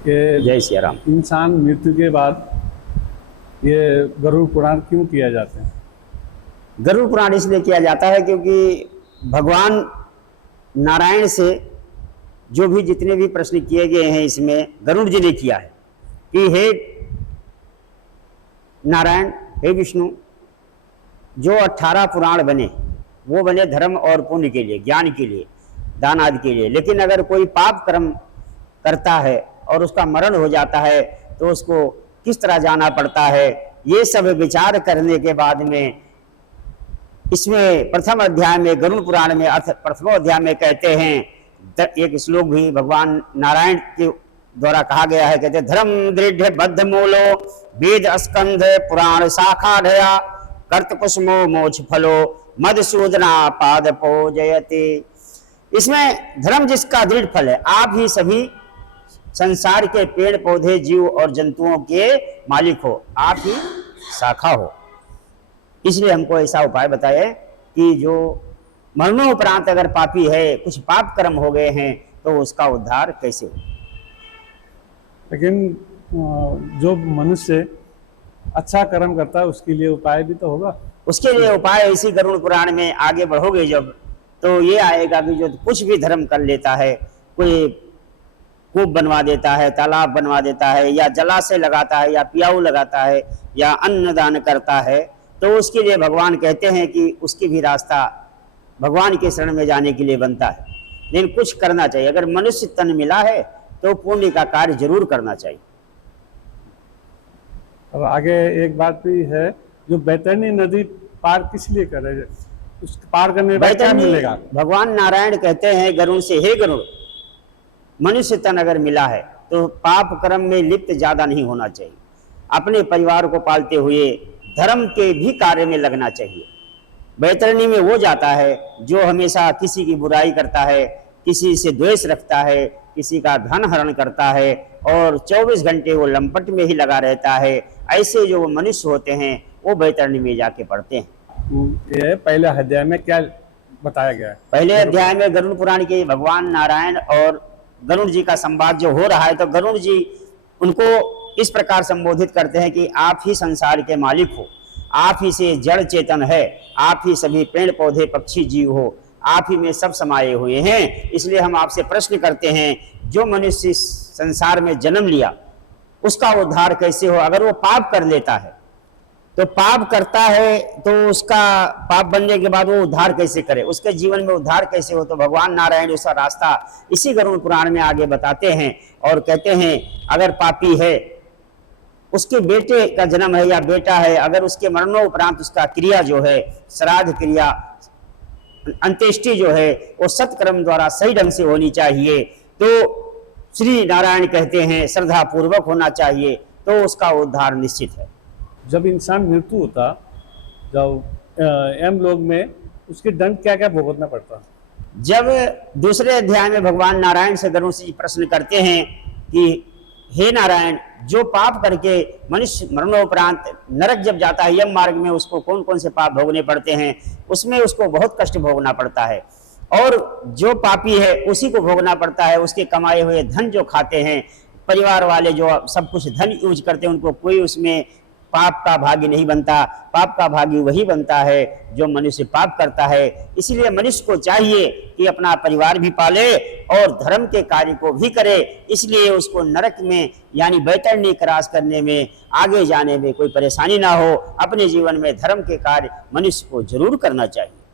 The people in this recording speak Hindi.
कि जय सिया राम। इंसान मृत्यु के बाद ये गरुड़ पुराण क्यों किया जाते हैं? गरुड़ पुराण इसलिए किया जाता है क्योंकि भगवान नारायण से जो भी जितने भी प्रश्न किए गए हैं इसमें गरुड़ जी ने किया है कि हे नारायण, हे विष्णु, जो 18 पुराण बने वो बने धर्म और पुण्य के लिए, ज्ञान के लिए, दान आदि के लिए। लेकिन अगर कोई पाप कर्म करता है और उसका मरण हो जाता है तो उसको किस तरह जाना पड़ता है, ये सब विचार करने के बाद में इसमें प्रथम अध्याय में गरुड़ पुराण में प्रथम अध्याय में कहते हैं, एक श्लोक भी भगवान नारायण के द्वारा कहा गया है, कहते धर्म दृढ़ बद्ध मूलो वेद स्कंध पुराण शाखा ढया कर्त कुसुमो मोक्ष फलो मधुसूदना पाद पूजयते। इसमें धर्म जिसका दृढ़ फल है, आप ही सभी संसार के पेड़ पौधे जीव और जंतुओं के मालिक हो, आप ही शाखा हो। इसलिए हमको ऐसा उपाय बताए कि जो मरणोपरांत अगर पापी है, कुछ पाप कर्म हो गए हैं, तो उसका उद्धार कैसे हो। लेकिन जो मनुष्य अच्छा कर्म करता है उसके लिए उपाय भी तो होगा। उसके लिए उपाय इसी गरुड़ पुराण में आगे बढ़ोगे जब, तो ये आएगा कि जो कुछ भी धर्म कर लेता है, कोई कूप बनवा देता है, तालाब बनवा देता है, या जलाशय लगाता है, या पियाऊ लगाता है, या अन्न दान करता है, तो उसके लिए भगवान कहते हैं कि उसकी भी रास्ता भगवान के शरण में जाने के लिए बनता है। लेकिन कुछ करना चाहिए। अगर मनुष्य तन मिला है तो पुण्य का कार्य जरूर करना चाहिए। और आगे एक बात भी है, जो बैतरणी नदी पार किस लिए करे, उस पार करने में क्या मिलेगा? भगवान नारायण कहते हैं गरुड़ से, हे गरुड़, मनुष्य तन अगर मिला है तो पाप कर्म में लिप्त ज्यादा नहीं होना चाहिए। अपने परिवार को पालते हुए धर्म के भी कार्य में लगना चाहिए। बैतरणी में वो जाता है जो हमेशा किसी की बुराई करता है, किसी से द्वेष रखता है, किसी का धन हरण करता है और 24 घंटे वो लंपट में ही लगा रहता है। ऐसे जो मनुष्य होते हैं वो बैतरणी में जाके पढ़ते हैं। ये पहले अध्याय में क्या बताया गया है? पहले अध्याय में गरुड़ पुराण के भगवान नारायण और गरुड़ जी का संवाद जो हो रहा है, तो गरुड़ जी उनको इस प्रकार संबोधित करते हैं कि आप ही संसार के मालिक हो, आप ही से जड़ चेतन है, आप ही सभी पेड़ पौधे पक्षी जीव हो, आप ही में सब समाये हुए हैं। इसलिए हम आपसे प्रश्न करते हैं, जो मनुष्य संसार में जन्म लिया उसका उद्धार कैसे हो। अगर वो पाप कर लेता है तो पाप करता है तो उसका पाप बनने के बाद वो उद्धार कैसे करे, उसके जीवन में उद्धार कैसे हो। तो भगवान नारायण उसका रास्ता इसी गरुड़ पुराण में आगे बताते हैं और कहते हैं, अगर पापी है, उसके बेटे का जन्म है या बेटा है, अगर उसके मरणोपरांत उसका क्रिया जो है, श्राद्ध क्रिया, अंत्येष्टि जो है, वो सत्कर्म द्वारा सही ढंग से होनी चाहिए, तो श्री नारायण कहते हैं श्रद्धा पूर्वक होना चाहिए, तो उसका उद्धार निश्चित है। जब इंसान मृत्यु होता, जब यमलोक में, उसके दंड क्या क्या भुगतना पड़ता? जब दूसरे अध्याय में भगवान नारायण से गरुड़ जी प्रश्न करते हैं कि हे नारायण, जो पाप करके मनुष्य मरणोपरांत नरक जब जाता है, यम मार्ग में उसको कौन कौन से पाप भोगने पड़ते हैं, उसमें उसको बहुत कष्ट भोगना पड़ता है। और जो पापी है उसी को भोगना पड़ता है, उसके कमाए हुए धन जो खाते हैं, परिवार वाले जो सब कुछ धन यूज करते हैं, उनको कोई उसमें पाप का भागी नहीं बनता। पाप का भागी वही बनता है जो मनुष्य पाप करता है। इसलिए मनुष्य को चाहिए कि अपना परिवार भी पाले और धर्म के कार्य को भी करे। इसलिए उसको नरक में यानी बैतरणी क्रॉस करने में, आगे जाने में कोई परेशानी ना हो। अपने जीवन में धर्म के कार्य मनुष्य को जरूर करना चाहिए।